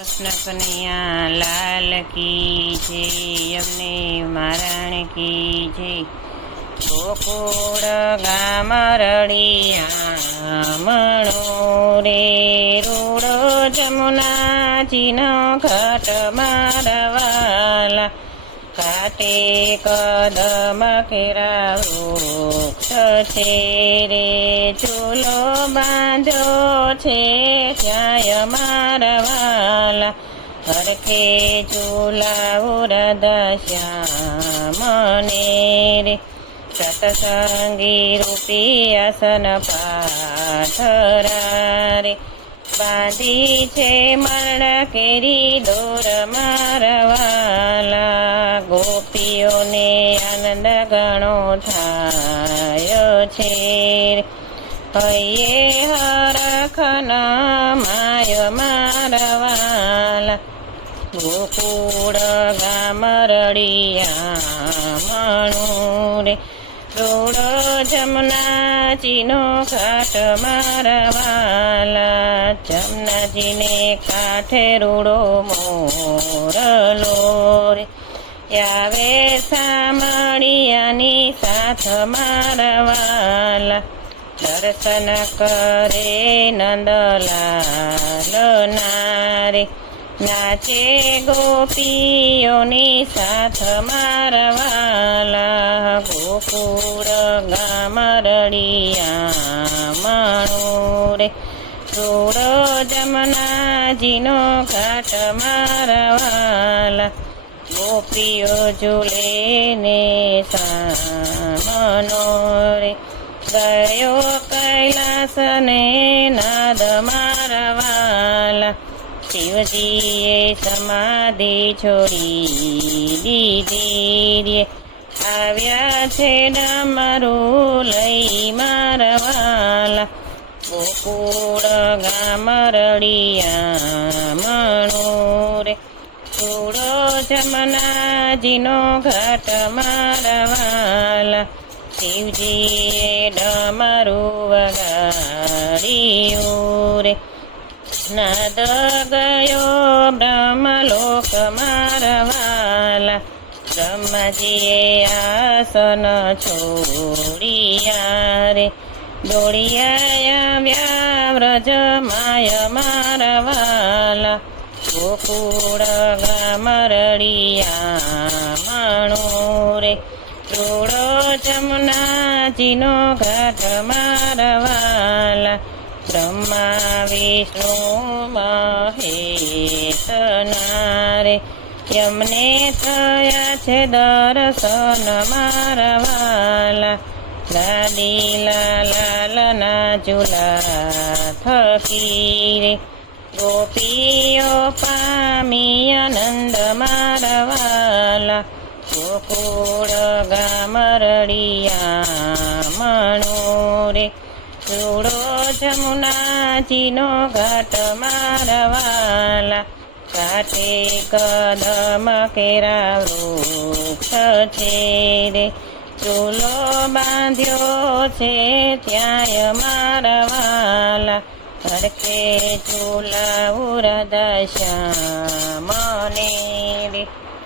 કૃષ્ણ કનૈયા લાલ કી જય, અમને મહારાણ કી જય. ગોકુળ ગામ રળિયા મણો રે, રૂડો જમુનાજીનો ઘાટ મારવાલા, કાટે કદમ કેરા વૃક્ષ છે રે, ચૂલો બાંધ્યો છે ત્યાંય મારવાલા, હરખે ચૂલા ઉરદ શ્યામને રે, સતસંગી રૂપી આસન પાથરા રે, બાંધી છે મરણા કેરી દોર મારવાલા, ગોપીઓને આનંદ ઘણો થાય છે રે, હૈયે હરખન માય મારવાલા, ગોકુળ ગામ રળિયા મણું રે, રૂડો જમનાજીનો ઘાટ મારવાલા, જમનાજીને કાંઠે રૂડો મોરલો રે, આવે સામળિયાની સાથ મારવાલા, દર્શન કરે નંદલાલ નારે, નાચે ગોપીઓની સાથ મારવાલા, ગોકુળ ગામ રળિયા મણું રે, રૂડો જમનાજીનો ઘાટ મારવાલા, ગોપીઓ ઝૂલે ને સામનો રે, ગયો કૈલાસ ને નાદ મારવાલા, શિવજીએ સમાધિ છોડી દીધી રે, આવ્યા છે ડમરું લઈ મારવાલા, ગોકુળ ગામ રળિયા મણું રે, રૂડો જમનાજીનો ઘાટ મારવાલા, શિવજીએ ડમરું વગાડ્યું રે, નાદ ગયો બ્રહ્મલોક મારવાલા, બ્રહ્માજીએ આસન છોડિયા રે, દોડિયા આવ્યા વ્રજ માય મારવાલા, ગોકુળ ગામ રળિયા મણું રે, રૂડો જમનાજીનો ઘાટ મારવાલા, બ્રહ્મા વિષ્ણુ મહેશ નારે, યમને થયા છે દર્શન મારવાલા, લાડીલા લાલના ઝૂલા થકી રે, ગોપીઓ પામી આનંદ મારવાલા, ગોકુળ ગામ રળિયા મણું રે, રૂડો જમુનાજીનો ઘાટ મારવાલા, કાંઠે કદમ કેરા વૃક્ષ છે રે, ચૂલો બાંધ્યો છે ત્યાંય મારવાલા, હરખે ચૂલા ઉરદ શ્યામને રે.